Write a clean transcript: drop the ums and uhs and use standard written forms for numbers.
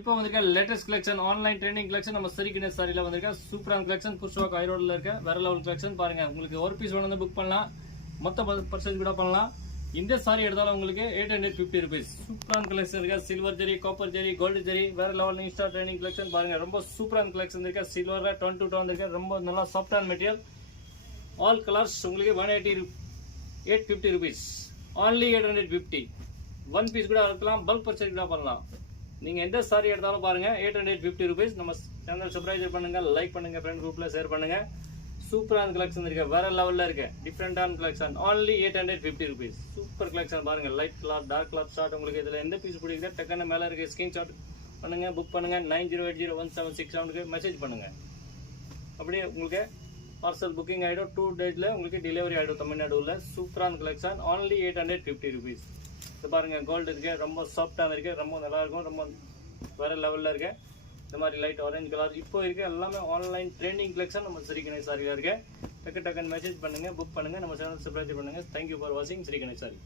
இப்போ வந்திருக்க latest collection online trending collection நம்ம ஸ்ரீ கணேஷ் சாரியில் வந்திருக்க சூப்பரான கலெக்ஷன் புஷ்வாக் ஐரோடில் இருக்க வேற லெவல் கலெக்ஷன் பாருங்க. உங்களுக்கு ஒரு பீஸ் வேணும் புக் பண்ணலாம், மொத்த பர்சேஸ் கூட பண்ணலாம். இந்த சாரி எடுத்தாலும் உங்களுக்கு 850 ருபீஸ். சூப்பரான கலெக்ஷன் இருக்கா, சில்வர் ஜெரி, காப்பர் ஜெரி, கோல்டு ஜெரி, வேற லெவல் இன்ஸ்டா ட்ரெண்டிங் கலெக்ஷன் பாருங்க. ரொம்ப சூப்பரான கலெக்ஷன் இருக்கா, சில்வர்ல 10 to 10 இருக்க, ரொம்ப நல்லா சாஃப்டான மெட்டீரியல். ஆல் கலர்ஸ் உங்களுக்கு 850 ருபீஸ், only 850. ஒன் பீஸ் கூட இருக்கலாம், பல்க் பர்ச்சேஸ் கூட பண்ணலாம். நீங்க எந்த சாரி எடுத்தாலும் பாருங்க 850 ருபீஸ். நம்ம சேனல் சப்ஸ்கிரைப் பண்ணுங்க, லைக் பண்ணுங்க, ஃப்ரெண்ட் குரூப்ல ஷேர் பண்ணுங்க. சூப்பரான கலெக்ஷன் இருக்கு, வேற லெவல்ல இருக்கு, டிஃபரெண்டான collection. only 850 rupees. Super collection பாருங்க. Light colour, dark colour short. உங்களுக்கு இதுல எந்த பீஸ் பிடிக்குதோ டக்குன்னு மேல இருக்க ஸ்கிரீன்ஷாட் பண்ணுங்க, புக் பண்ணுங்க. 90801767 மெசேஜ் பண்ணுங்க. அப்படியே உங்களுக்கு பார்சல் புக்கிங் ஆயிடும். 2 daysல உங்களுக்கு டெலிவரி ஆயிடும் தமிழ்நாடுல. சூப்பரான கலெக்ஷன், only 850 ருபீஸ். இது பாருங்க, கோல்டு இருக்கு, ரொம்ப சாஃப்டாக இருக்கு, ரொம்ப நல்லா இருக்கும், ரொம்ப வேற லெவலில் இருக்கு. இந்த மாதிரி லைட் ஆரஞ்சு கலர் இப்போ இருக்கு. எல்லாமே ஆன்லைன் ட்ரெண்டிங் கலெக்ஷன் நம்ம ஸ்ரீ கணேஷ் சாரியில் இருக்கு. டக்குன்னு மெசேஜ் பண்ணுங்க, புக் பண்ணுங்க, நம்ம சேனல் சப்ஸ்கிரைப் பண்ணுங்க. தேங்க்யூ ஃபார் வாட்சிங் ஸ்ரீ கணேஷ் சாரி.